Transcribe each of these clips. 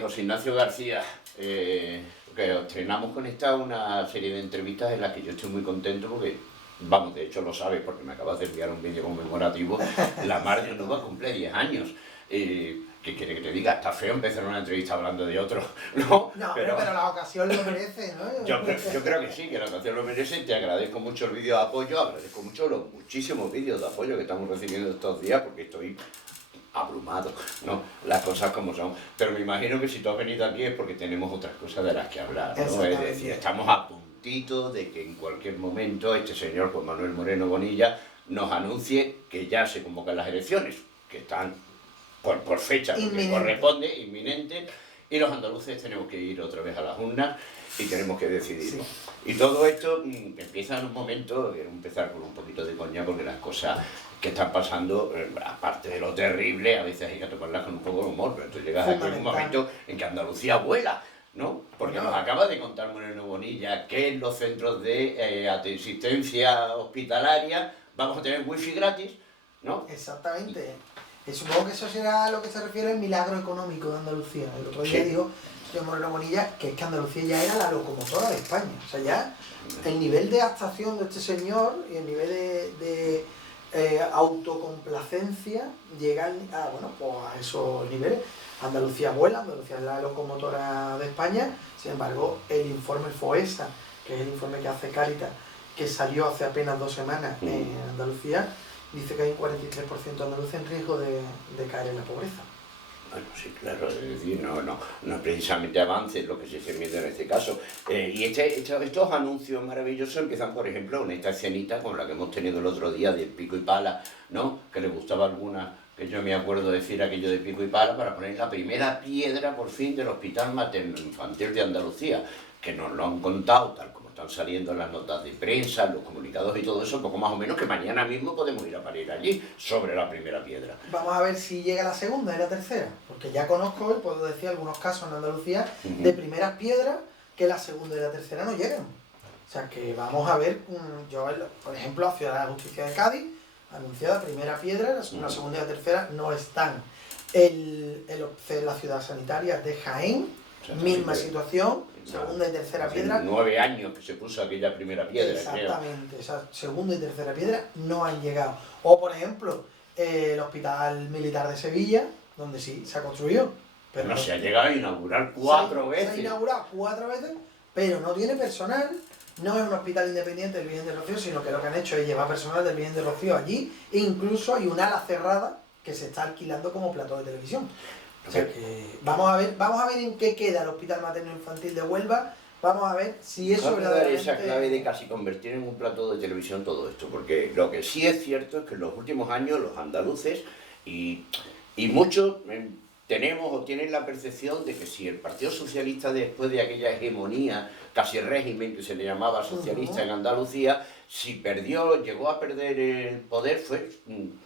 José Ignacio García, que estrenamos con esta una serie de entrevistas en las que yo estoy muy contento porque, vamos, de hecho lo sabes porque me acabas de enviar un vídeo conmemorativo. La Mar de Nuba cumple 10 años. ¿Qué quiere que te diga? Está feo empezar una entrevista hablando de otro, ¿no? No, pero la ocasión lo merece, ¿no? Yo creo que sí, que la ocasión lo merece. Te agradezco mucho el vídeo de apoyo, agradezco mucho los muchísimos vídeos de apoyo que estamos recibiendo estos días porque estoy abrumado, ¿no? Las cosas como son. Pero me imagino que si tú has venido aquí es porque tenemos otras cosas de las que hablar, ¿no? Es decir, estamos a puntito de que en cualquier momento este señor Juan Manuel Moreno Bonilla nos anuncie que ya se convocan las elecciones, que están por fecha, porque corresponde, inminente, y los andaluces tenemos que ir otra vez a las urnas y tenemos que decidirlo. Sí. Y todo esto empieza en un momento, quiero empezar con un poquito de coña porque las cosas que están pasando, aparte de lo terrible, a veces hay que tomarlas con un poco de humor, pero tú llegas aquí en un momento en que Andalucía vuela, ¿no? Porque nos acaba de contar Moreno Bonilla que en los centros de asistencia hospitalaria vamos a tener wifi gratis, ¿no? Exactamente. Supongo que eso será lo que se refiere al milagro económico de Andalucía. El otro día dijo señor Moreno Bonilla que es que Andalucía ya era la locomotora de España. O sea, ya el nivel de actuación de este señor y el nivel de autocomplacencia llegan a, bueno, pues a esos niveles. Andalucía vuela, Andalucía es la locomotora de España. Sin embargo, el informe FOESA, que es el informe que hace Cáritas, que salió hace apenas 2 semanas en Andalucía, dice que hay un 43% de andaluces en riesgo de caer en la pobreza. Bueno, sí, claro, es decir, no precisamente avance lo que se esté viendo en este caso. Y estos anuncios maravillosos empiezan, por ejemplo, con esta escenita con la que hemos tenido el otro día del pico y pala, ¿no? Que le gustaba alguna, que yo me acuerdo decir aquello de pico y pala para poner la primera piedra, por fin, del Hospital Materno Infantil de Andalucía, que nos lo han contado tal como están saliendo las notas de prensa, los comunicados y todo eso, poco más o menos que mañana mismo podemos ir a parir allí, sobre la primera piedra. Vamos a ver si llega la segunda y la tercera, porque ya conozco y puedo decir algunos casos en Andalucía de primeras piedras que la segunda y la tercera no llegan. O sea que vamos a ver, yo por ejemplo la Ciudad de la Justicia de Cádiz, anunciada primera piedra, la segunda y la tercera no están. La ciudad sanitaria de Jaén, misma situación, segunda y tercera piedra. 9 años que se puso aquella primera piedra. Exactamente, esa segunda y tercera piedra no han llegado. O por ejemplo, el Hospital Militar de Sevilla, donde sí se ha construido. Pero no se ha llegado a inaugurar 4 veces. Se ha inaugurado 4 veces, pero no tiene personal. No es un hospital independiente del Virgen de Rocío, sino que lo que han hecho es llevar personal del Virgen de Rocío allí, e incluso hay un ala cerrada que se está alquilando como plató de televisión. O sea que vamos a ver en qué queda el Hospital Materno Infantil de Huelva, vamos a ver si eso verdaderamente... esa clave de casi convertir en un plató de televisión todo esto, porque lo que sí es cierto es que en los últimos años los andaluces y muchos tenemos o tienen la percepción de que si el Partido Socialista, después de aquella hegemonía, casi régimen que se le llamaba socialista en Andalucía, si llegó a perder el poder fue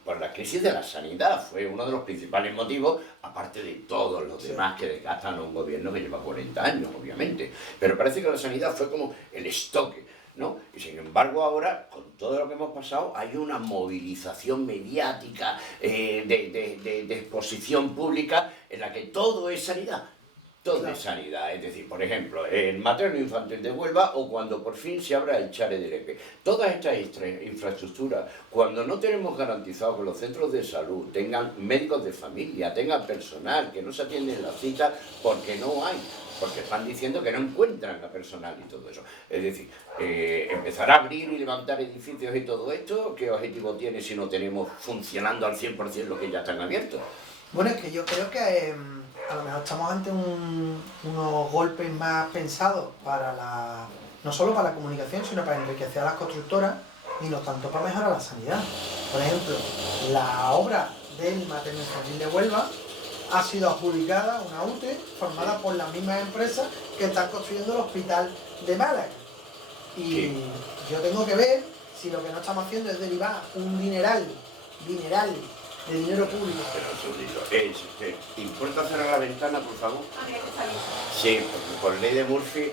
por la crisis de la sanidad, fue uno de los principales motivos, aparte de todos los demás que desgastan a un gobierno que lleva 40 años, obviamente. Pero parece que la sanidad fue como el estoque, ¿no? Y sin embargo ahora, con todo lo que hemos pasado, hay una movilización mediática, de exposición pública, en la que todo es sanidad. Todo es sanidad, es decir, por ejemplo, el materno infantil de Huelva o cuando por fin se abra el Chare de Lepe. Todas estas infraestructuras, cuando no tenemos garantizado que los centros de salud tengan médicos de familia, tengan personal, que no se atienden las citas porque no hay, porque están diciendo que no encuentran la personal y todo eso. Es decir, empezar a abrir y levantar edificios y todo esto, ¿qué objetivo tiene si no tenemos funcionando al 100% los que ya están abiertos? Bueno, es que yo creo que a lo mejor estamos ante unos golpes más pensados para no solo para la comunicación, sino para enriquecer a las constructoras y no tanto para mejorar la sanidad. Por ejemplo, la obra del Materno Infantil de Huelva ha sido adjudicada a una UTE formada por las mismas empresas que están construyendo el hospital de Málaga. Y yo tengo que ver si lo que no estamos haciendo es derivar un dineral de dinero público. Pero ¿te importa cerrar la ventana, por favor? Sí, porque por ley de Murphy,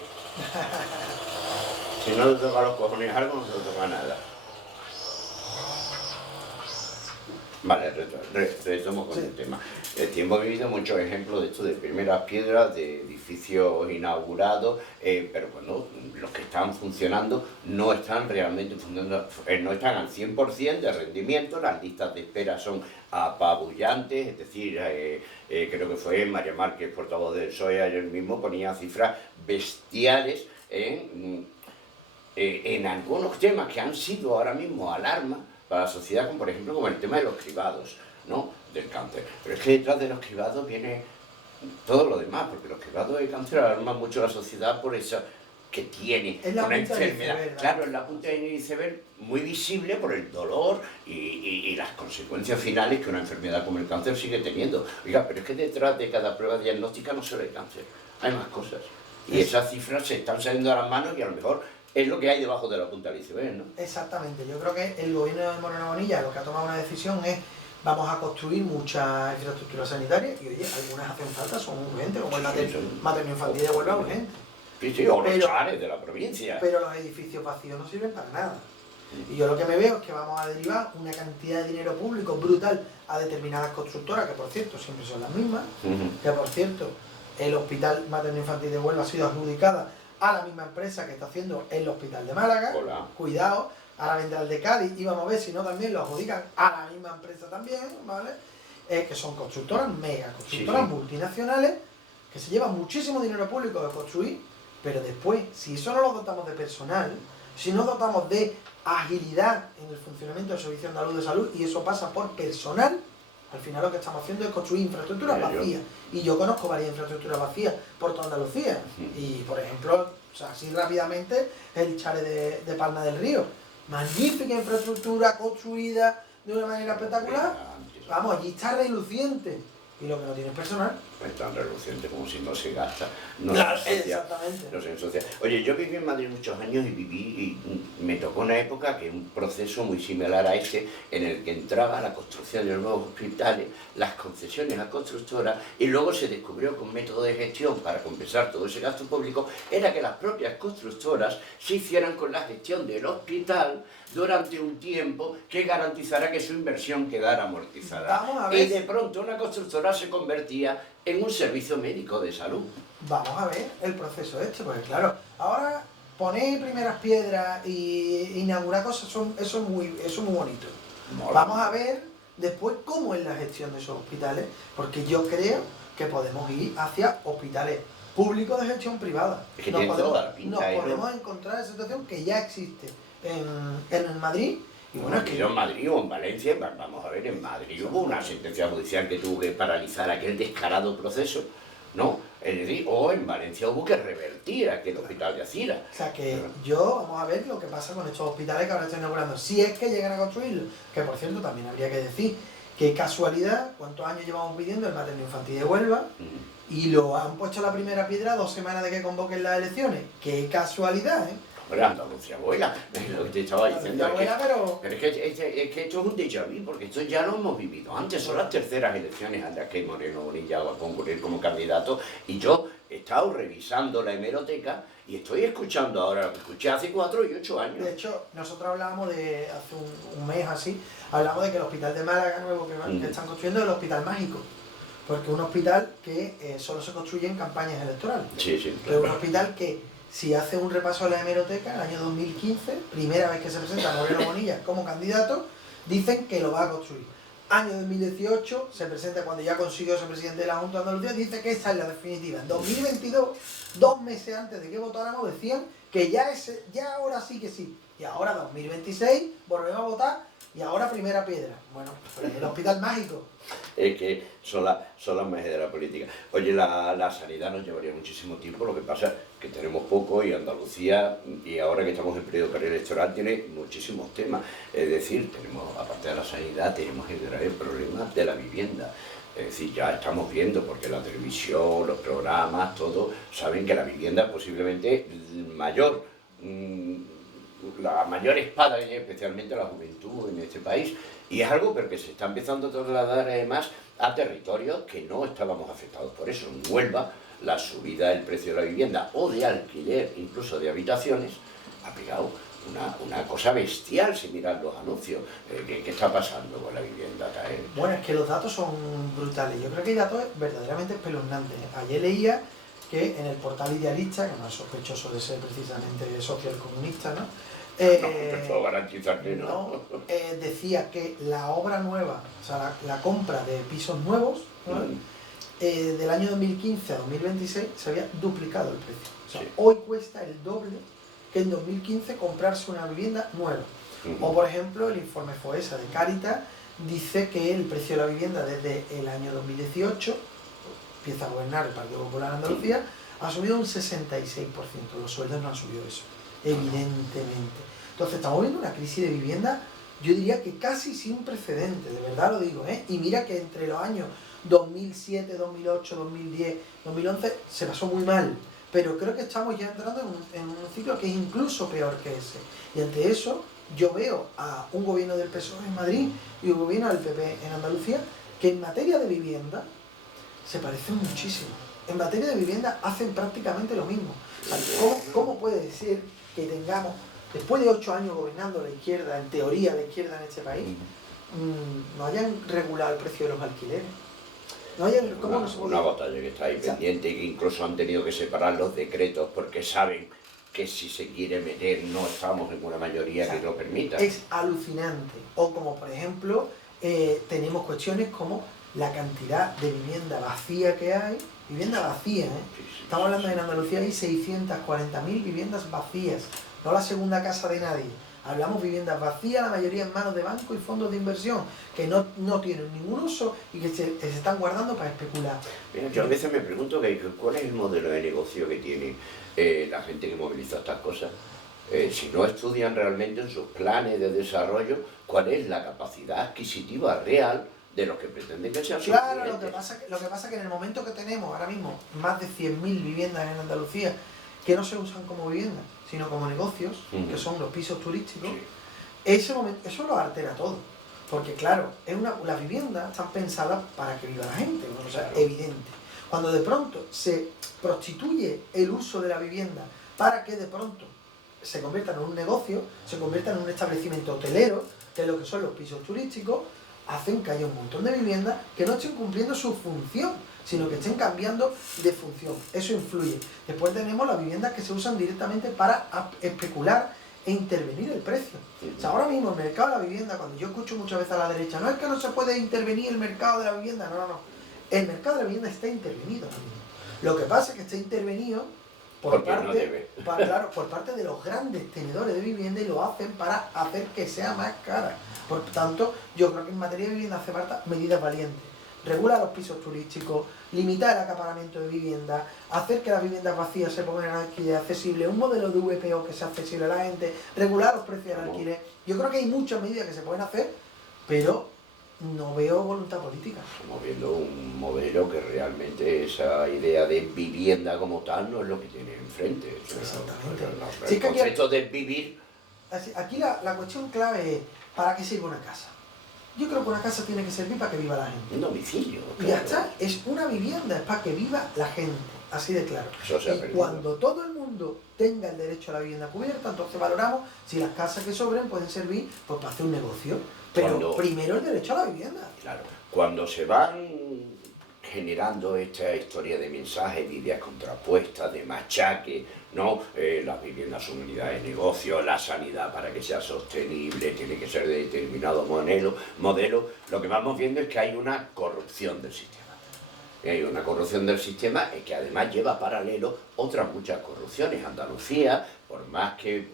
si no te toca los cojones algo, no te toca nada. Vale, retomo con el tema. Hemos vivido muchos ejemplos de esto, de primeras piedras, de edificios inaugurados, pero bueno, los que están funcionando no están realmente funcionando, no están al 100% de rendimiento, las listas de espera son apabullantes, es decir, creo que fue María Márquez, portavoz del PSOE, ayer mismo ponía cifras bestiales en algunos temas que han sido ahora mismo alarma para la sociedad, como por ejemplo como el tema de los cribados, ¿no?, del cáncer. Pero es que detrás de los cribados viene todo lo demás, porque los cribados de cáncer alarman mucho a la sociedad por eso que tiene una enfermedad. Claro, es la punta del iceberg muy visible por el dolor y las consecuencias finales que una enfermedad como el cáncer sigue teniendo. Oiga, pero es que detrás de cada prueba diagnóstica no solo hay cáncer, hay más cosas. Y esas cifras se están saliendo a las manos y a lo mejor es lo que hay debajo de la punta del iceberg, ¿no? Exactamente. Yo creo que el gobierno de Moreno Bonilla lo que ha tomado una decisión es: vamos a construir mucha infraestructura sanitaria, y oye, algunas hacen falta, son urgentes, como el materno infantil de Huelva urgente. Sí, o los chares de la provincia. Pero los edificios vacíos no sirven para nada. Y yo lo que me veo es que vamos a derivar una cantidad de dinero público brutal a determinadas constructoras, que por cierto siempre son las mismas, que por cierto el Hospital Materno Infantil de Huelva ha sido adjudicada a la misma empresa que está haciendo el Hospital de Málaga. Hola. Cuidado. Ahora vendrá el de Cádiz y vamos a ver si no también lo adjudican a la misma empresa también, ¿vale? Que son constructoras, mega constructoras multinacionales, que se llevan muchísimo dinero público de construir, pero después, si eso no lo dotamos de personal, si no dotamos de agilidad en el funcionamiento del Servicio Andaluz de Salud, y eso pasa por personal, al final lo que estamos haciendo es construir infraestructuras vacías. Y yo conozco varias infraestructuras vacías por toda Andalucía. Y, por ejemplo, o sea, así rápidamente, el Chare de Palma del Río. Magnífica infraestructura construida de una manera espectacular. Vamos, allí está reluciente. Y lo que no tiene es personal. Es tan reluciente como si no se gasta. No claro, se ensucia, exactamente. No se ensucia. Oye, yo viví en Madrid muchos años y me tocó una época que un proceso muy similar a este, en el que entraba la construcción de los nuevos hospitales, las concesiones a constructoras, y luego se descubrió que un método de gestión para compensar todo ese gasto público era que las propias constructoras se hicieran con la gestión del hospital durante un tiempo que garantizara que su inversión quedara amortizada. Y de pronto una constructora se convertía en un servicio médico de salud. Vamos a ver el proceso este, porque claro, ahora poner primeras piedras y inaugurar cosas, eso es muy bonito. Vamos a ver después cómo es la gestión de esos hospitales, porque yo creo que podemos ir hacia hospitales públicos de gestión privada. Es que nos podemos encontrar esa situación que ya existe en Madrid. Y bueno, en Madrid o en Valencia, vamos a ver, en Madrid hubo una sentencia judicial que tuvo que paralizar aquel descarado proceso, ¿no? Es decir, o en Valencia hubo que revertir aquel hospital de Acira. O sea que vamos a ver lo que pasa con estos hospitales que ahora están inaugurando, si es que llegan a construirlo, que por cierto también habría que decir, qué casualidad, cuántos años llevamos pidiendo el materno infantil de Huelva, y lo han puesto la primera piedra 2 semanas de que convoquen las elecciones. Qué casualidad, ¿eh? Hombre, Andalucía abuela, es lo que te estaba diciendo. Pero es que esto es un déjà vu, porque esto ya lo hemos vivido. Antes son las terceras elecciones a las que Moreno Bonilla va a concurrir como candidato, y yo he estado revisando la hemeroteca y estoy escuchando ahora lo que escuché hace 4 y 8 años. De hecho, nosotros hablábamos de hace un mes así, hablamos de que el hospital de Málaga nuevo que están construyendo es el hospital mágico. Porque es un hospital que solo se construye en campañas electorales. Sí. Es un hospital que, si hace un repaso a la hemeroteca, el año 2015, primera vez que se presenta Moreno Bonilla como candidato, dicen que lo va a construir. Año 2018, se presenta cuando ya consiguió ser presidente de la Junta de Andalucía, dice que esta es la definitiva. En 2022, 2 meses antes de que votáramos, decían que ya ahora sí que sí. Y ahora 2026, volvemos a votar, y ahora primera piedra. Bueno, pues el hospital mágico. Es que son las magia de la política. Oye, la sanidad nos llevaría muchísimo tiempo, lo que pasa es que tenemos poco, y Andalucía, y ahora que estamos en periodo preelectoral, tiene muchísimos temas. Es decir, aparte de la sanidad, tenemos el grave problema de la vivienda. Es decir, ya estamos viendo, porque la televisión, los programas, todo, saben que la vivienda es posiblemente la mayor espada, especialmente la juventud en este país, y es algo pero que se está empezando a trasladar además a territorios que no estábamos afectados por eso. En Huelva, la subida del precio de la vivienda o de alquiler, incluso de habitaciones, ha pegado una cosa bestial si miras los anuncios. ¿Qué está pasando con la vivienda? Bueno, es que los datos son brutales. Yo creo que hay datos verdaderamente espeluznantes. Ayer leía que en el portal Idealista, que no es sospechoso de ser precisamente socialcomunista, ¿no? No, puedo garantizar que no. Decía que la obra nueva, o sea, la compra de pisos nuevos, ¿no? Del año 2015 a 2026 se había duplicado el precio. O sea, sí. Hoy cuesta el doble que en 2015 comprarse una vivienda nueva. O por ejemplo, el informe FOESA de Cáritas dice que el precio de la vivienda desde el año 2018, empieza a gobernar el Partido Popular en Andalucía, ha subido un 66%. Los sueldos no han subido eso, evidentemente. Entonces estamos viendo una crisis de vivienda, yo diría que casi sin precedentes, de verdad lo digo, ¿eh? Y mira que entre los años 2007, 2008, 2010, 2011 se pasó muy mal, pero creo que estamos ya entrando en un ciclo que es incluso peor que ese. Y ante eso yo veo a un gobierno del PSOE en Madrid y un gobierno del PP en Andalucía que en materia de vivienda se parecen muchísimo. En materia de vivienda hacen prácticamente lo mismo. ¿Cómo puede ser que tengamos, después de 8 años gobernando la izquierda, en teoría la izquierda en este país, no hayan regulado el precio de los alquileres? No hayan, ¿cómo una batalla que está ahí pendiente y que incluso han tenido que separar los decretos porque saben que si se quiere meter no estamos en una mayoría que lo permita. Es alucinante. O como por ejemplo, tenemos cuestiones como la cantidad de vivienda vacía que hay. Vivienda vacía, ¿eh? Sí, estamos hablando de en Andalucía hay 640.000 viviendas vacías, no la segunda casa de nadie. Hablamos de viviendas vacías, la mayoría en manos de bancos y fondos de inversión, que no tienen ningún uso y que se están guardando para especular. Mira, yo a veces me pregunto cuál es el modelo de negocio que tiene la gente que moviliza estas cosas. Si no estudian realmente en sus planes de desarrollo cuál es la capacidad adquisitiva real de los que pretenden que sean sus clientes. Claro, lo que pasa es que en el momento que tenemos ahora mismo más de 100.000 viviendas en Andalucía que no se usan como vivienda, sino como negocios, que son los pisos turísticos, ese momento, eso lo altera todo. Porque claro, las viviendas están pensadas para que viva la gente, ¿no? O sea, evidente. Cuando de pronto se prostituye el uso de la vivienda para que de pronto se convierta en un negocio, se convierta en un establecimiento hotelero, que es lo que son los pisos turísticos, hacen que haya un montón de viviendas que no estén cumpliendo su función, sino que estén cambiando de función. Eso influye. Después tenemos las viviendas que se usan directamente para especular e intervenir el precio. O sea, ahora mismo el mercado de la vivienda, cuando yo escucho muchas veces a la derecha, no es que no se puede intervenir el mercado de la vivienda, no. El mercado de la vivienda está intervenido ahora mismo. Lo que pasa es que está intervenido por parte de los grandes tenedores de vivienda y lo hacen para hacer que sea más cara. Por tanto, yo creo que en materia de vivienda hace falta medidas valientes. Regular los pisos turísticos, limitar el acaparamiento de vivienda, hacer que las viviendas vacías se pongan en alquiler accesible, un modelo de VPO que sea accesible a la gente, regular los precios del alquiler. Yo creo que hay muchas medidas que se pueden hacer, pero no veo voluntad política. Estamos viendo un modelo que realmente esa idea de vivienda como tal no es lo que tiene enfrente. Exactamente. El concepto de vivir... Aquí la cuestión clave es, ¿para qué sirve una casa? Yo creo que una casa tiene que servir para que viva la gente. Un domicilio. Y ya está, es una vivienda, es para que viva la gente, así de claro. Y cuando todo el mundo tenga el derecho a la vivienda cubierta, entonces valoramos si las casas que sobren pueden servir pues, para hacer un negocio. Pero primero el derecho a la vivienda. Claro, cuando se van generando esta historia de mensajes, de ideas contrapuestas, de machaque, ¿no? Las viviendas son unidades de negocio, la sanidad para que sea sostenible tiene que ser de determinado modelo. Lo que vamos viendo es que hay una corrupción del sistema. Hay una corrupción del sistema que además lleva paralelo otras muchas corrupciones. Andalucía, por más que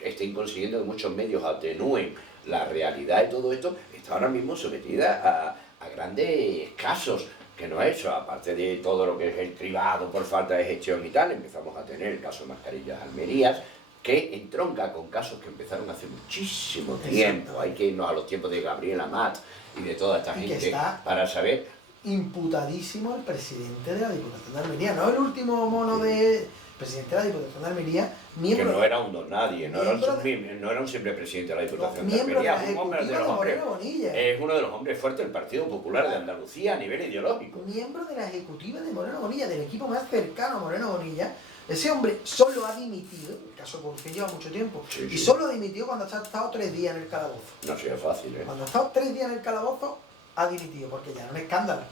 estén consiguiendo que muchos medios atenúen la realidad de todo esto, está ahora mismo sometida a grandes casos, que no es eso, aparte de todo lo que es el cribado por falta de gestión y tal, empezamos a tener el caso de Mascarillas Almerías, que entronca con casos que empezaron hace muchísimo tiempo. Hay que irnos a los tiempos de Gabriel Amat y de toda esta gente para saber... Imputadísimo el presidente de la Diputación de Almería, no el último mono de... presidente de la Diputación de Almería, miembro... Que no era un don nadie, no era un simple presidente de la Diputación de Almería, es uno de los hombres fuertes del Partido Popular de Andalucía a nivel ideológico. Miembro de la ejecutiva de Moreno Bonilla, del equipo más cercano a Moreno Bonilla, Ese hombre solo ha dimitido, el caso de corrupción lleva mucho tiempo, Sí, y sí. solo ha dimitido cuando ha estado 3 días en el calabozo. No sería fácil, ¿eh? Cuando ha estado 3 días en el calabozo, ha dimitido, porque ya era un escándalo.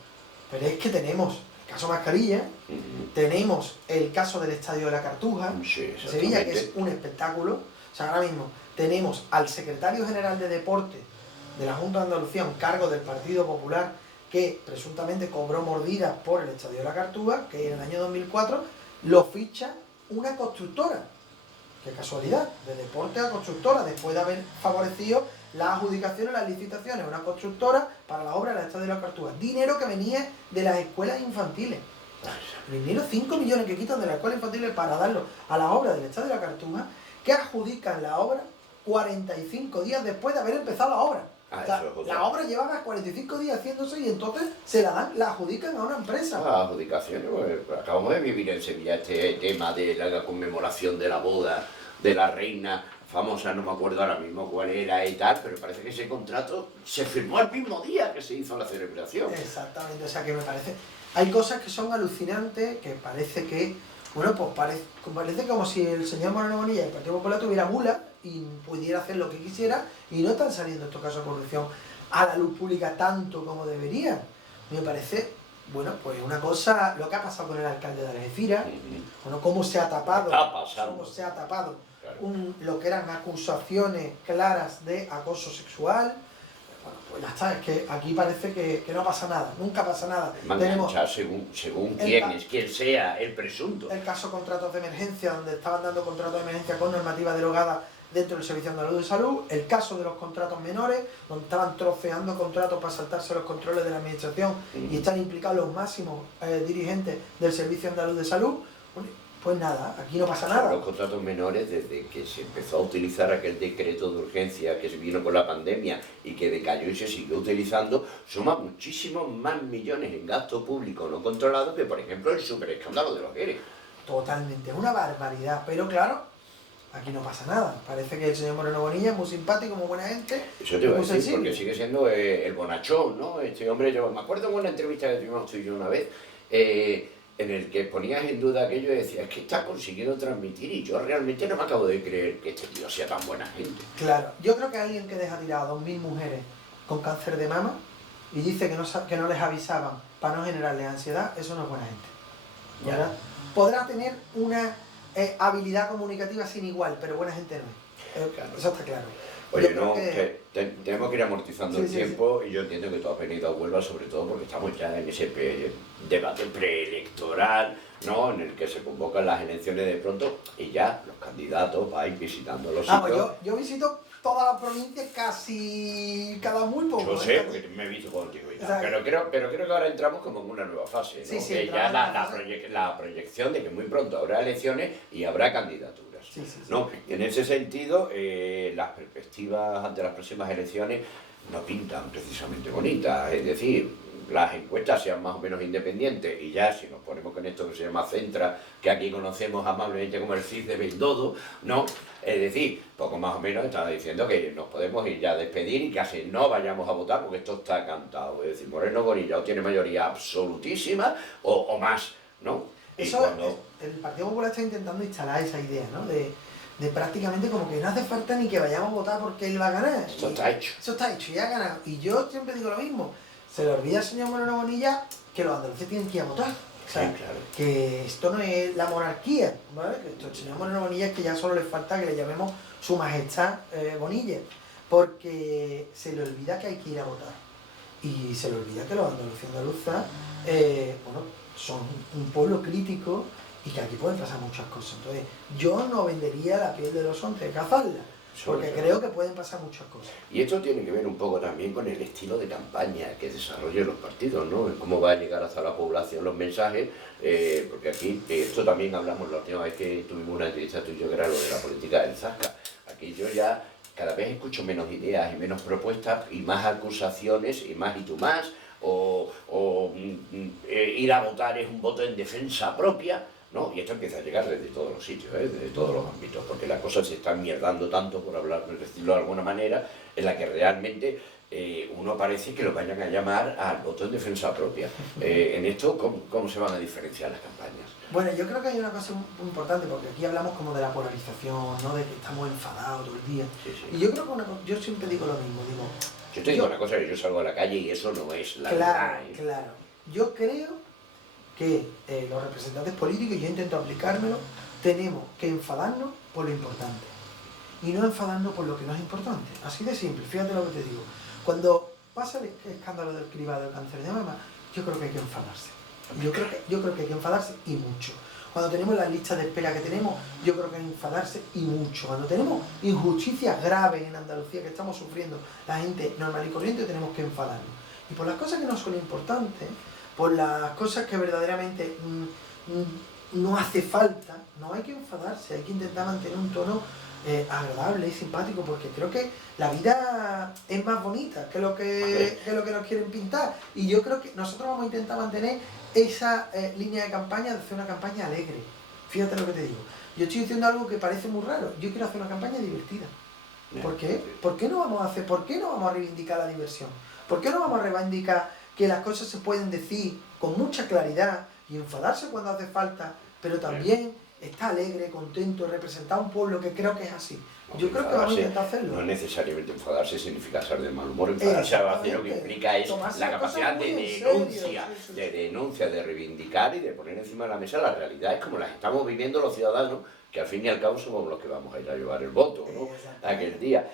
Pero es que tenemos el caso Mascarilla, tenemos el caso del Estadio de la Cartuja, Sí, en Sevilla, que es exactamente. un espectáculo. O sea, ahora mismo tenemos al secretario general de Deporte de la Junta de Andalucía, un cargo del Partido Popular, que presuntamente cobró mordidas por el Estadio de la Cartuja, que en el año 2004 lo ficha una constructora. Qué casualidad, de deporte a constructora, después de haber favorecido las adjudicaciones, las licitaciones, una constructora para la obra del Estadio de la Cartuja. Dinero que venía de las escuelas infantiles. Dinero, 5 millones que quitan de las escuelas infantiles para darlo a la obra del Estadio de la Cartuja, que adjudican la obra 45 días después de haber empezado la obra. Ah, O sea, eso es otra. la obra llevaba 45 días haciéndose y entonces se la adjudican a una empresa. Ah, adjudicaciones, pues, acabamos de vivir en Sevilla este tema de la conmemoración de la boda de la reina famosa, no me acuerdo ahora mismo cuál era y tal, pero parece que ese contrato se firmó el mismo día que se hizo la celebración. Exactamente, o sea que me parece... Hay cosas que son alucinantes, que parece que... Bueno, pues parece como si el señor Moreno Bonilla y el Partido Popular tuviera bula y pudiera hacer lo que quisiera, y no están saliendo estos casos de corrupción a la luz pública tanto como deberían. Me parece, bueno, pues una cosa, lo que ha pasado con el alcalde de Algeciras, bueno, cómo se ha tapado, Está pasando. cómo se ha tapado Claro. lo que eran acusaciones claras de acoso sexual. Bueno, pues ya está, es que aquí parece que no pasa nada, nunca pasa nada. Tenemos Mangancha según quién sea el presunto. el caso contratos de emergencia, donde estaban dando contratos de emergencia con normativa derogada dentro del Servicio Andaluz de Salud, el caso de los contratos menores, donde estaban troceando contratos para saltarse los controles de la administración y están implicados los máximos dirigentes del Servicio Andaluz de Salud. Pues nada, aquí no pasa nada. Los contratos menores, desde que se empezó a utilizar aquel decreto de urgencia que se vino con la pandemia y que decayó y se siguió utilizando, suma muchísimos más millones en gasto público no controlado que, por ejemplo, el superescándalo de los ERE. Totalmente, una barbaridad, pero claro, aquí no pasa nada. Parece que el señor Moreno Bonilla es muy simpático, muy buena gente. Eso te iba a muy decir, sensible. porque sigue siendo el bonachón, ¿no? Este hombre, yo me acuerdo en una entrevista que tuvimos tú y yo una vez, en el que ponías en duda aquello y decías, es que está consiguiendo transmitir y yo realmente no me acabo de creer que este tío sea tan buena gente. Claro, yo creo que alguien que deja tirado a 2000 mujeres con cáncer de mama y dice que no les avisaban para no generarles ansiedad, eso no es buena gente. Ya. ¿Verdad? Podrá tener una habilidad comunicativa sin igual, pero buena gente no es. Claro. Eso está claro. Oye, Yo creo no, que- tenemos que ir amortizando Sí, el sí, tiempo y yo entiendo que tú has venido a Huelva sobre todo porque estamos ya en ese debate preelectoral, ¿no? En el que se convocan las elecciones de pronto y ya los candidatos vais visitando los Vamos, sitios. yo visito todas las provincias casi cada muy poco. Yo sé, porque me he visto contigo y tal, O sea, pero creo que ahora entramos como en una nueva fase, ¿no? Sí, sí, que ya entramos en una fase. la proyección de que muy pronto habrá elecciones y habrá candidaturas. Sí, sí, sí. ¿No? Y en ese sentido, las perspectivas ante las próximas elecciones no pintan precisamente bonitas, es decir, las encuestas sean más o menos independientes y ya si nos ponemos con esto que se llama Centra, que aquí conocemos amablemente como el CIS de Bendodo, ¿no? Es decir, poco más o menos estaba diciendo que nos podemos ir ya a despedir y casi no vayamos a votar porque esto está cantado, es decir, Moreno Bonilla o tiene mayoría absolutísima o más, ¿no? Y Eso, el Partido Popular está intentando instalar esa idea, ¿no? De prácticamente como que no hace falta ni que vayamos a votar porque él va a ganar. Esto está hecho. Eso está hecho, ya ha ganado. Y yo siempre digo lo mismo. Se le olvida al señor Moreno Bonilla que los andaluces tienen que ir a votar. O sea, Sí, claro. que esto no es la monarquía, ¿vale? Que esto, el señor Moreno Bonilla es que ya solo le falta que le llamemos su majestad Bonilla. Porque se le olvida que hay que ir a votar. Y se le olvida que los andaluces y andaluzas, bueno, son un pueblo crítico y que aquí pueden pasar muchas cosas. Entonces, yo no vendería la piel del oso antes de cazarla, porque Sobre todo. creo que pueden pasar muchas cosas. Y esto tiene que ver un poco también con el estilo de campaña que desarrollen los partidos, ¿no? En cómo va a llegar hasta la población los mensajes, porque aquí, esto también hablamos la última vez que tuvimos una entrevista tú y yo, que era lo de la política del Zasca. Aquí yo ya cada vez escucho menos ideas y menos propuestas y más acusaciones y más y tú más, ir a votar es un voto en defensa propia, ¿no? Y esto empieza a llegar desde todos los sitios, desde todos los ámbitos, porque la cosa se está mierdando tanto, por hablar, por decirlo de alguna manera, en la que realmente uno parece que lo vayan a llamar al voto en defensa propia. En esto, ¿cómo se van a diferenciar las campañas? Bueno, yo creo que hay una cosa muy importante, porque aquí hablamos como de la polarización, ¿no? De que estamos enfadados todo el día. Sí, sí. Y yo creo que yo siempre digo lo mismo, digo, Yo te digo una cosa, que yo salgo a la calle y eso no es la claro, verdad, ¿eh? claro. Yo creo que los representantes políticos, y yo intento aplicármelo, tenemos que enfadarnos por lo importante y no enfadarnos por lo que no es importante. Así de simple, fíjate lo que te digo. Cuando pasa el escándalo del cribado del cáncer de mama, yo creo que hay que enfadarse. Yo creo que hay que enfadarse y mucho. Cuando tenemos las listas de espera que tenemos, yo creo que hay que enfadarse y mucho. Cuando tenemos injusticias graves en Andalucía que estamos sufriendo la gente normal y corriente, tenemos que enfadarnos. Y por las cosas que no son importantes, por las cosas que verdaderamente no hace falta, no hay que enfadarse, hay que intentar mantener un tono agradable y simpático, porque creo que la vida es más bonita que lo que nos quieren pintar. Y yo creo que nosotros vamos a intentar mantener esa línea de campaña, de hacer una campaña alegre. Fíjate lo que te digo. Yo estoy diciendo algo que parece muy raro. Yo quiero hacer una campaña divertida. ¿Por qué? ¿Por qué no vamos a reivindicar la diversión? ¿Por qué no vamos a reivindicar que las cosas se pueden decir con mucha claridad y enfadarse cuando hace falta, pero también está alegre, contento, representar a un pueblo que creo que es así? Yo creo que vamos a intentar hacerlo. No necesariamente enfadarse significa estar de mal humor. Enfadarse a veces lo que implica es la capacidad de denuncia, de reivindicar y de poner encima de la mesa las realidades como las estamos viviendo los ciudadanos, que al fin y al cabo somos los que vamos a ir a llevar el voto, ¿no? Aquel día.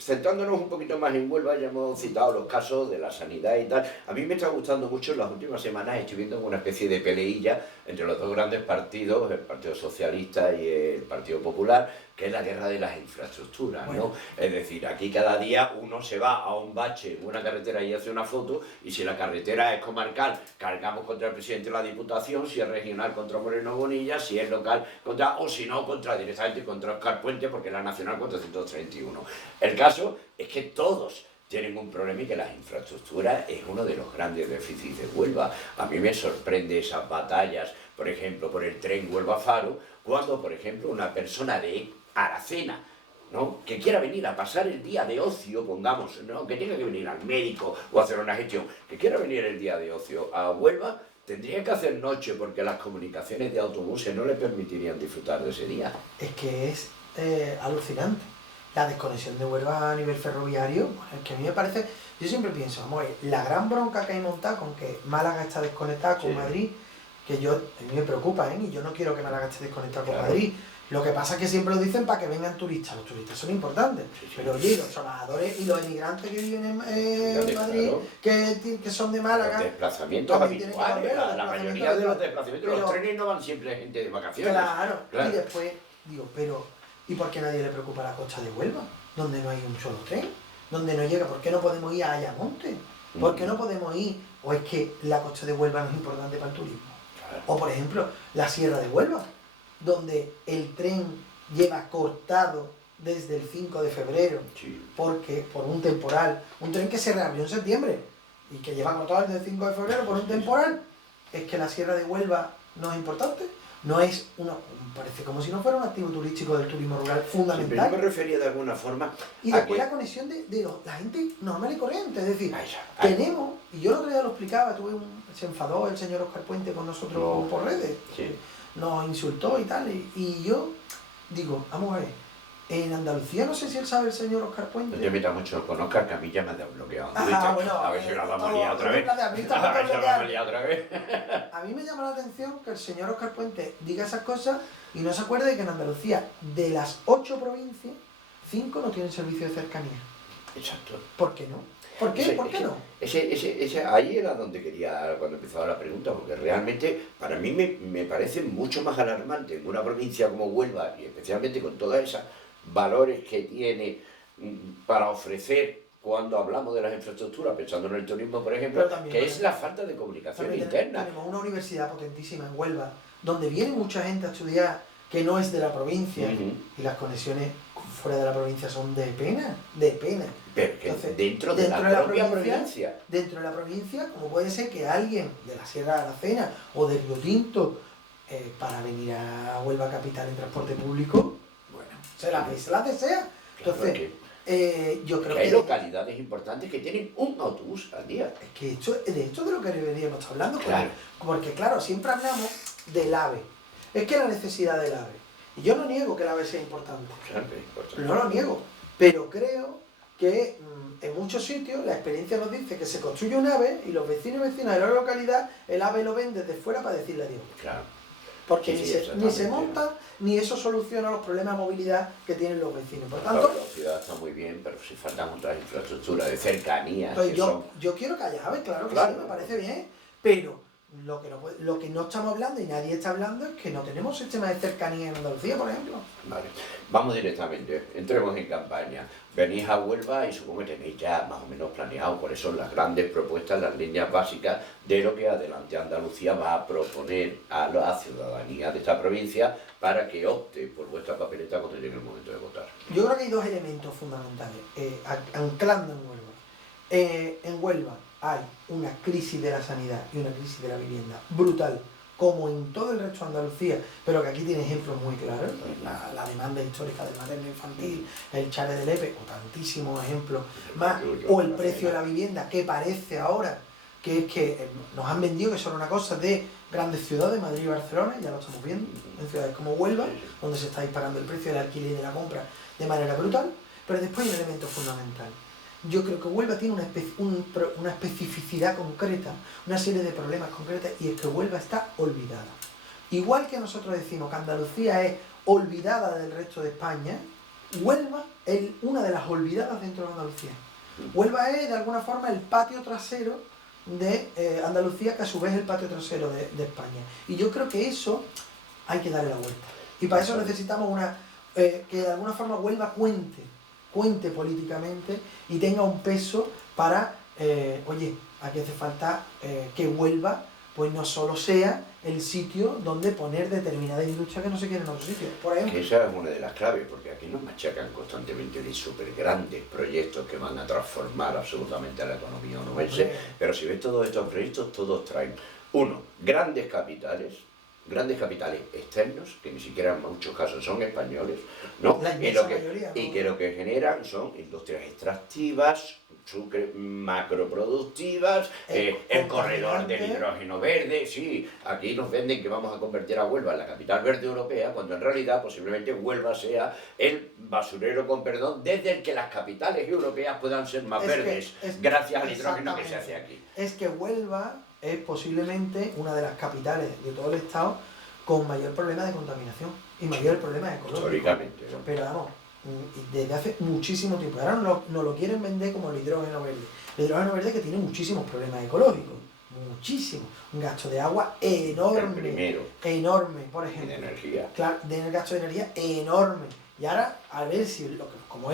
Centrándonos un poquito más en Huelva, ya hemos citado los casos de la sanidad y tal. A mí me está gustando mucho en las últimas semanas, estoy viendo una especie de peleilla entre los dos grandes partidos, el Partido Socialista y el Partido Popular, que es la guerra de las infraestructuras, ¿no? Es decir, aquí cada día uno se va a un bache en una carretera y hace una foto, y si la carretera es comarcal, cargamos contra el presidente de la Diputación, si es regional contra Moreno Bonilla, si es local contra, o si no, directamente contra Óscar Puente, porque la nacional contra 131. El caso es que todos tienen un problema y que las infraestructuras es uno de los grandes déficits de Huelva. A mí me sorprende esas batallas, por ejemplo, por el tren Huelva-Faro, cuando, por ejemplo, una persona de Aracena, ¿no?, que quiera venir a pasar el día de ocio, pongamos, ¿no?, que tenga que venir al médico o hacer una gestión, que quiera venir el día de ocio a Huelva, tendría que hacer noche porque las comunicaciones de autobuses no le permitirían disfrutar de ese día. Es que es alucinante. La desconexión de Huelva a nivel ferroviario, es que a mí me parece, yo siempre pienso, vamos a ver, la gran bronca que hay montada con que Málaga está desconectada con Madrid, que a mí me preocupa, y yo no quiero que Málaga esté desconectada con Madrid. Lo que pasa es que siempre lo dicen para que vengan turistas. Los turistas son importantes, pero oye, los trabajadores y los inmigrantes que viven en Madrid, que son de Málaga, los desplazamientos habituales, la mayoría de los desplazamientos, los trenes no van siempre gente de vacaciones. Claro. Y después digo, ¿y por qué nadie le preocupa la costa de Huelva? Donde no hay un solo tren, donde no llega. ¿Por qué no podemos ir a Ayamonte? ¿Por qué no podemos ir? ¿O es que la costa de Huelva no es importante para el turismo? O por ejemplo, la Sierra de Huelva, donde el tren lleva cortado desde el 5 de febrero, porque por un temporal, un tren que se reabrió en septiembre y que lleva cortado desde el 5 de febrero por un temporal. Es que la Sierra de Huelva no es importante, no es parece como si no fuera un activo turístico del turismo rural fundamental. Pero yo me refería de alguna forma y después la conexión de la gente normal y corriente, es decir, tenemos, y yo el otro día lo explicaba, se enfadó el señor Óscar Puente con nosotros por redes, nos insultó y tal, y yo digo, vamos a ver, en Andalucía, no sé si él sabe, el señor Óscar Puente. No te metas mucho con Óscar, que a mí ya me ha desbloqueado. Bueno, a ver si la vamos a liar otra vez. A mí me llama la atención que el señor Óscar Puente diga esas cosas y no se acuerde de que en Andalucía, de las 8 provincias, 5 no tienen servicio de cercanía. Exacto. ¿Por qué no? ¿Por qué? ¿Por qué no? Ahí era donde quería, cuando empezaba la pregunta, porque realmente para mí me parece mucho más alarmante en una provincia como Huelva, y especialmente con todos esos valores que tiene para ofrecer cuando hablamos de las infraestructuras, pensando en el turismo, por ejemplo, que es la falta de comunicación interna. Tenemos una universidad potentísima en Huelva, donde viene mucha gente a estudiar que no es de la provincia, y las conexiones fuera de la provincia son de pena. Pero que entonces, dentro de la propia provincia. Dentro de la provincia, como puede ser que alguien de la Sierra de Aracena o de Río Tinto, para venir a Huelva capital en transporte público, bueno, se la desea. Entonces, yo creo que hay localidades importantes que tienen un autobús al día. Es que de esto de lo que deberíamos estar hablando, claro. Porque claro, siempre hablamos del AVE. Es que la necesidad del AVE. Y yo no niego que el AVE sea importante. Claro que es importante. No lo niego. Pero creo que en muchos sitios la experiencia nos dice que se construye un AVE y los vecinos y vecinas de la localidad, el AVE lo ven desde fuera para decirle adiós. Claro. Porque Sí, ni se monta, ni eso soluciona los problemas de movilidad que tienen los vecinos. Por La tanto, velocidad está muy bien, pero si faltan otras infraestructuras de cercanía entonces que son... yo quiero que haya AVE, claro que Claro. sí, me parece bien, pero lo que no estamos hablando y nadie está hablando es que no tenemos sistema de cercanía en Andalucía, por ejemplo. Vale, vamos directamente, entremos en campaña. Venís a Huelva y supongo que tenéis ya más o menos planeado cuáles son las grandes propuestas, las líneas básicas de lo que Adelante Andalucía va a proponer a la ciudadanía de esta provincia para que opte por vuestra papeleta cuando llegue el momento de votar. Yo creo que hay dos elementos fundamentales, anclando en Huelva. En Huelva hay una crisis de la sanidad y una crisis de la vivienda brutal, como en todo el resto de Andalucía, pero que aquí tiene ejemplos muy claros, la demanda histórica del materno infantil, el Chale de Lepe, o tantísimos ejemplos más, o el precio de la vivienda, que parece ahora que es que nos han vendido que son una cosa de grandes ciudades, Madrid y Barcelona, ya lo estamos viendo, en ciudades como Huelva, donde se está disparando el precio del alquiler y de la compra de manera brutal, pero después hay un elemento fundamental. Yo creo que Huelva tiene una especificidad concreta, una serie de problemas concretos, y es que Huelva está olvidada. Igual que nosotros decimos que Andalucía es olvidada del resto de España, Huelva es una de las olvidadas dentro de Andalucía. Huelva es, de alguna forma, el patio trasero de Andalucía, que a su vez es el patio trasero de España. Y yo creo que eso hay que darle la vuelta. Y para eso necesitamos que de alguna forma Huelva cuente políticamente y tenga un peso para, oye, aquí hace falta que Huelva pues no solo sea el sitio donde poner determinadas industrias que no se quieren en otros sitios. Por ejemplo, Que esa es una de las claves, porque aquí nos machacan constantemente de súper grandes proyectos que van a transformar absolutamente a la economía onubense, pero si ves todos estos proyectos, todos traen, uno, grandes capitales externos, que ni siquiera en muchos casos son españoles, ¿no? Y que lo que generan son industrias extractivas, macroproductivas, el corredor del hidrógeno verde. Sí, aquí nos venden que vamos a convertir a Huelva en la capital verde europea, cuando en realidad posiblemente Huelva sea el basurero, con perdón, desde el que las capitales europeas puedan ser más verdes, gracias al hidrógeno que se hace aquí. Es que Huelva es posiblemente una de las capitales de todo el estado con mayor problema de contaminación y mayor problema ecológico. Históricamente, ¿no? Pero vamos, desde hace muchísimo tiempo. Ahora nos lo quieren vender como el hidrógeno verde. El hidrógeno verde que tiene muchísimos problemas ecológicos. Muchísimo. Un gasto de agua enorme. El primero. Enorme, por ejemplo. Y de energía. Claro, de gasto de energía enorme. Y ahora, a ver si, como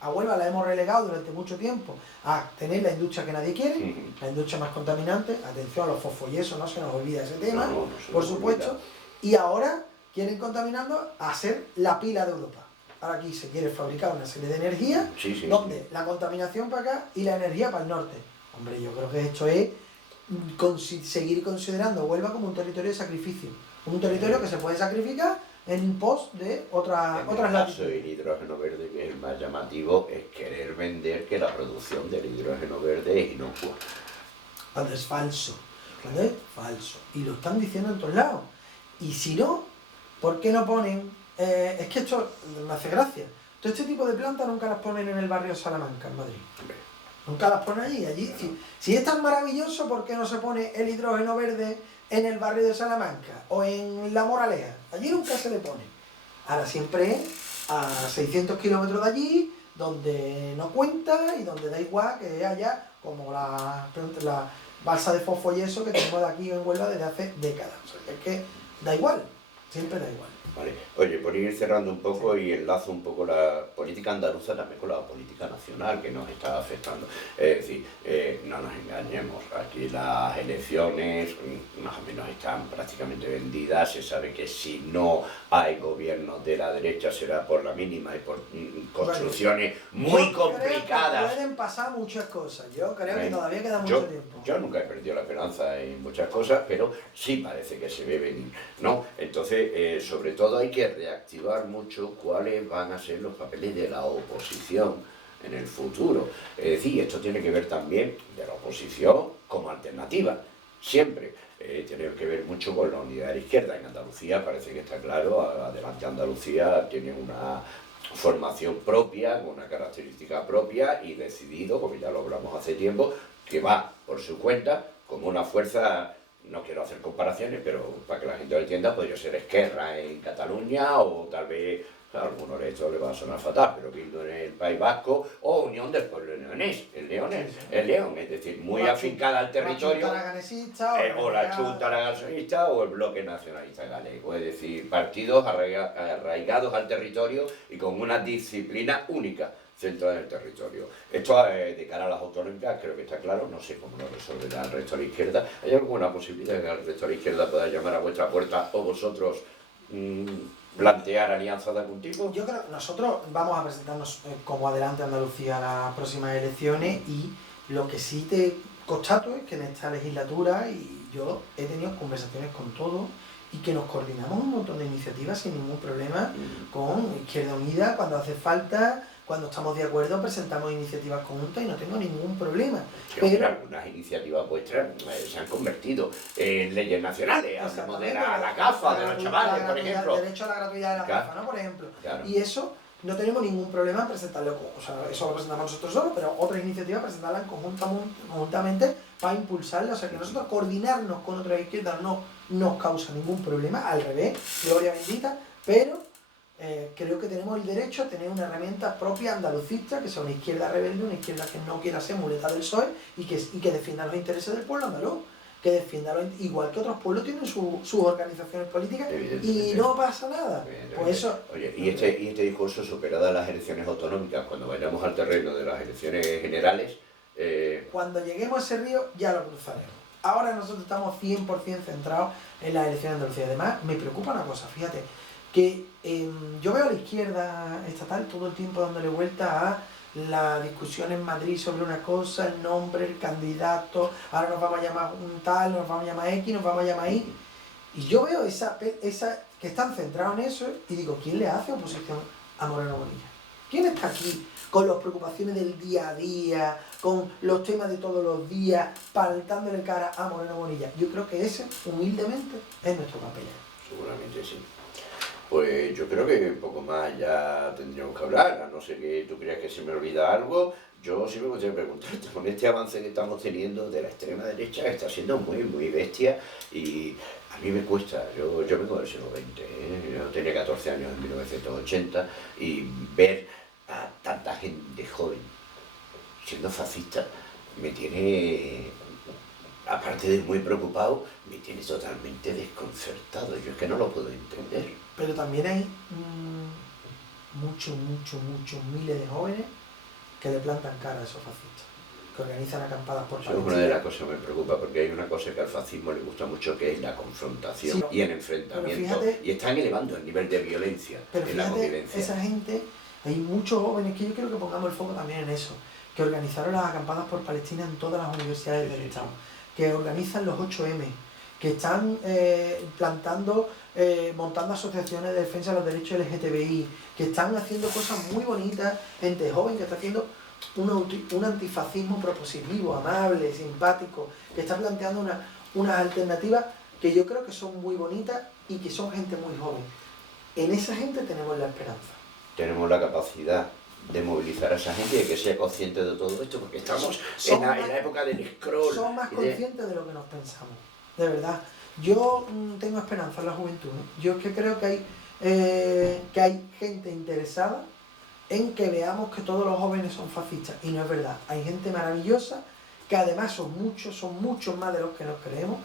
a Huelva la hemos relegado durante mucho tiempo a tener la industria que nadie quiere, la industria más contaminante, atención a los fosfoyesos, no se nos olvida ese tema, por supuesto, y ahora quieren contaminando a ser la pila de Europa. Ahora aquí se quiere fabricar una serie de energía, donde la contaminación para acá y la energía para el norte. Hombre, yo creo que esto es seguir considerando Huelva como un territorio de sacrificio, un territorio que se puede sacrificar en pos de otras latitudes. El hidrógeno verde, que es el más llamativo, es querer vender que la producción del hidrógeno verde es inocua. Cuando es falso. Cuando es falso. Y lo están diciendo en todos lados. Y si no, ¿por qué no ponen? Es que esto me hace gracia. Todo este tipo de plantas nunca las ponen en el barrio de Salamanca, en Madrid. Nunca las ponen allí. Si es tan maravilloso, ¿por qué no se pone el hidrógeno verde en el barrio de Salamanca o en La Moraleja? Allí nunca se le pone. Ahora siempre es a 600 kilómetros de allí, donde no cuenta y donde da igual que haya como la balsa de fosfoyeso que tenemos de aquí en Huelva desde hace décadas. O sea, es que da igual, siempre da igual. Vale. Oye, por ir cerrando un poco y enlazo un poco la política andaluza también con la política nacional que nos está afectando. Es decir, no nos engañemos, aquí las elecciones más o menos están prácticamente vendidas, se sabe que si no hay gobierno de la derecha será por la mínima y por construcciones muy complicadas. Creo que pueden pasar muchas cosas, yo creo que todavía queda mucho tiempo. Yo nunca he perdido la esperanza en muchas cosas, pero sí parece que se ve venir, ¿no? Entonces, sobre todo hay que reactivar mucho cuáles van a ser los papeles de la oposición en el futuro. Es decir, esto tiene que ver también de la oposición como alternativa. siempre. Tiene que ver mucho con la unidad de la izquierda. En Andalucía parece que está claro, Adelante Andalucía tiene una formación propia, con una característica propia y decidido, como ya lo hablamos hace tiempo, que va por su cuenta como una fuerza, no quiero hacer comparaciones, pero para que la gente lo entienda, podría ser Esquerra en Cataluña o tal vez, a algunos de estos les va a sonar fatal, pero Bildu en el País Vasco o Unión del Pueblo Leonés, el León, es decir, muy afincada al territorio, o la Chunta Aragonesa o el Bloque Nacionalista Galego, es decir, partidos arraigados al territorio y con una disciplina única centrada en el territorio. Esto de cara a las autonómicas creo que está claro, no sé cómo lo resolverá el resto de la izquierda. ¿Hay alguna posibilidad de que el resto de la izquierda pueda llamar a vuestra puerta o vosotros plantear alianzas de algún tipo? Yo creo que nosotros vamos a presentarnos como Adelante Andalucía a las próximas elecciones y lo que sí te constato es que en esta legislatura y yo he tenido conversaciones con todos y que nos coordinamos un montón de iniciativas sin ningún problema con Izquierda Unida cuando hace falta. Cuando estamos de acuerdo presentamos iniciativas conjuntas y no tengo ningún problema. Sí, pero algunas iniciativas vuestras se han convertido en leyes nacionales. Hablamos de la CAFA, de los chavales, por ejemplo. El derecho a la gratuidad de la CAFA, ¿no? Por ejemplo. Claro. Y eso no tenemos ningún problema en presentarlo. O sea, eso lo presentamos nosotros solos, pero otras iniciativas presentarlas conjuntamente para impulsarlas. O sea, que nosotros coordinarnos con otras izquierdas no nos causa ningún problema. Al revés, gloria bendita, pero creo que tenemos el derecho a tener una herramienta propia andalucista, que sea una izquierda rebelde, una izquierda que no quiera ser muleta del PSOE y que defienda los intereses del pueblo andaluz, que defienda igual que otros pueblos tienen sus organizaciones políticas y no pasa nada. Pues eso. Oye, y este discurso superadas las elecciones autonómicas, cuando vayamos al terreno de las elecciones generales... Cuando lleguemos a ese río ya lo cruzaremos. Ahora nosotros estamos 100% centrados en las elecciones de Andalucía. Además, me preocupa una cosa, fíjate, que yo veo a la izquierda estatal todo el tiempo dándole vuelta a la discusión en Madrid sobre una cosa, el nombre, el candidato, ahora nos vamos a llamar un tal, nos vamos a llamar X, nos vamos a llamar Y. Y yo veo esa que están centrados en eso y digo, ¿quién le hace oposición a Moreno Bonilla? ¿Quién está aquí con las preocupaciones del día a día, con los temas de todos los días, plantándole cara a Moreno Bonilla? Yo creo que ese, humildemente, es nuestro papel. Seguramente sí. Pues yo creo que un poco más ya tendríamos que hablar, a no ser que tú creas que se me olvida algo. Yo sí me gustaría preguntarte, con este avance que estamos teniendo de la extrema derecha, que está siendo muy, muy bestia y a mí me cuesta, yo vengo del siglo XX, yo tenía 14 años en 1980 y ver a tanta gente joven siendo fascista me tiene, aparte de muy preocupado, me tiene totalmente desconcertado, yo es que no lo puedo entender. Pero también hay muchos miles de jóvenes que le plantan cara a esos fascistas, que organizan acampadas por Palestina. Es una de las cosas que me preocupa, porque hay una cosa que al fascismo le gusta mucho, que es la confrontación y el enfrentamiento. Fíjate, y están elevando el nivel de violencia en la convivencia. Esa gente, hay muchos jóvenes, que yo quiero que pongamos el foco también en eso, que organizaron las acampadas por Palestina en todas las universidades del Estado, que organizan los 8M, que están montando asociaciones de defensa de los derechos LGTBI, que están haciendo cosas muy bonitas, gente joven que está haciendo un antifascismo propositivo, amable, simpático, que está planteando unas alternativas que yo creo que son muy bonitas y que son gente muy joven. En esa gente tenemos la esperanza. Tenemos la capacidad de movilizar a esa gente y de que sea consciente de todo esto, porque estamos en la época del scroll. Son más conscientes de lo que nos pensamos, de verdad. Yo tengo esperanza en la juventud, ¿no? Yo es que creo que hay gente interesada en que veamos que todos los jóvenes son fascistas, y no es verdad. Hay gente maravillosa, que además son muchos más de los que nos creemos,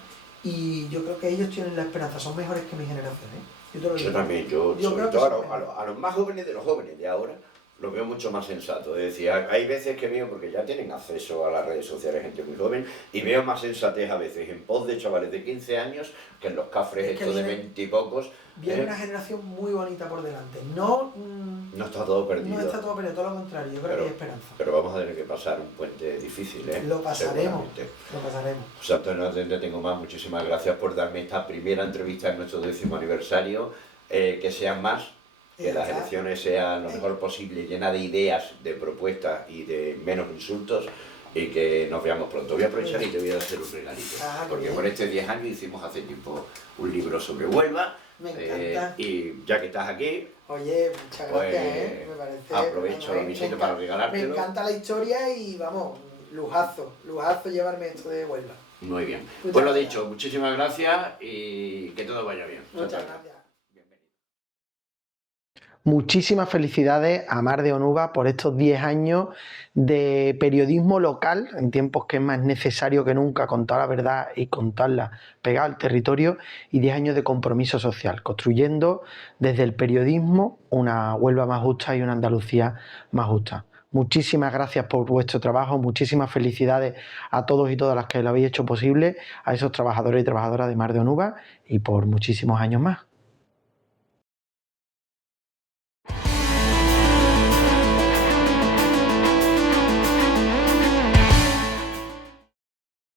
y yo creo que ellos tienen la esperanza, son mejores que mi generación, ¿eh? Yo también, yo sobre todo a los más jóvenes de los jóvenes de ahora, lo veo mucho más sensato. Es decir, hay veces que veo, porque ya tienen acceso a las redes sociales gente muy joven, y veo más sensatez a veces en pos de chavales de 15 años que en los cafres estos de 20 y pocos. Viene una generación muy bonita por delante. No está todo perdido. No está todo perdido, todo lo contrario, yo creo que hay esperanza. Pero vamos a tener que pasar un puente difícil, ¿eh? Lo pasaremos. José Antonio, no te tengo más. Muchísimas gracias por darme esta primera entrevista en nuestro 10º aniversario. Que sean más, que las elecciones sean lo mejor posible, llena de ideas, de propuestas y de menos insultos. y que nos veamos pronto. Voy a aprovechar y te voy a hacer un regalito, porque bien. por estos 10 años hicimos hace tiempo un libro sobre Huelva. Me encanta. Y ya que estás aquí, Oye, muchas pues, gracias, me parece. aprovecho la visita para regalártelo. Me encanta la historia y vamos, lujazo llevarme esto de Huelva. Muy bien. Muchas Pues lo gracias. dicho, muchísimas gracias y que todo vaya bien. Muchas gracias. Bienvenido. Muchísimas felicidades a Mar de Onuba por estos 10 años de periodismo local, en tiempos que es más necesario que nunca contar la verdad y contarla pegada al territorio, y 10 años de compromiso social, construyendo desde el periodismo una Huelva más justa y una Andalucía más justa. Muchísimas gracias por vuestro trabajo, muchísimas felicidades a todos y todas las que lo habéis hecho posible, a esos trabajadores y trabajadoras de Mar de Onuba, y por muchísimos años más.